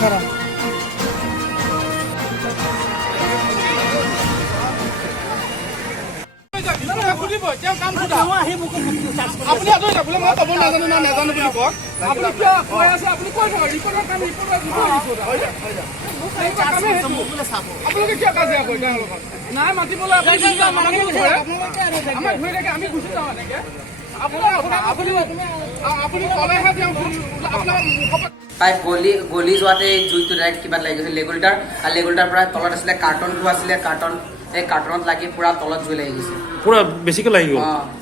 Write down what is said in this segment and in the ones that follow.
সাৰা আপুনি আদৰি যাবলৈ মই ক'ব নাজানো না নাজানো বুলি কওক আপুনি কিয় কৈ আছে আপুনি কৈ থাকক ৰিপৰ্টাৰ কাম আপোনালোকে কিয় কাজিয়া কৰে তেওঁৰ লগত নাই মাতিবলৈ আমাক ধৰি থাকে আমি গুচি যাওঁ এনেকে আপুনি ক'লেহে তেওঁ আপোনাৰ তাই গলি যোৱাতে জুইটো ডাইৰেক্ট কিবা লাগি গৈছিল লেগুলেটাৰ আৰু লেগুলেটাৰ পৰা তলত আছিলে কাৰ্টনটো আছিলে কাৰ্টন এই কাৰ্টনত লাগি পুৰা তলত জুই লাগি গৈছে পুৰা বেছিকৈ লাগি গ'ল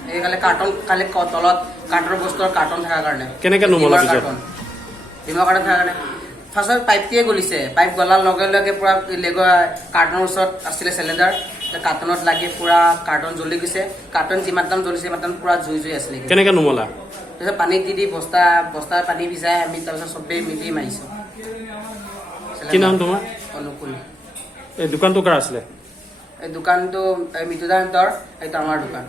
এই কাৰ্টন খালি তলত কাৰ্টনৰ বস্তুৰ কাৰ্টন থকাৰ কাৰণে কেনেকৈ নুমলা পিছত ডিমৰ কাৰ্টন থকাৰ কাৰণে ফাৰ্ষ্টত পাইপটিয়ে গলিছে পাইপ গলাৰ লগে লগে পুৰা কাৰ্টনৰ ওচৰত আছিলে চিলিণ্ডাৰ কাৰ্টনত লাগি পুৰা কাৰ্টন জ্বলি গৈছে কাৰ্টন যিমান দাম জ্বলিছে সিমান পুৰা জুই আছিলে কেনেকৈ নুমলা তাৰপিছত পানী দি বস্তা পানী ভিজাই আমি তাৰপিছত চবেই মিলি মাৰিছোঁ কি নাম তোমাৰ অনুকূল এই দোকানটো কাৰ আছিলে এই দোকানটো মৃত্যুদান্তৰ এইটো আমাৰ দোকান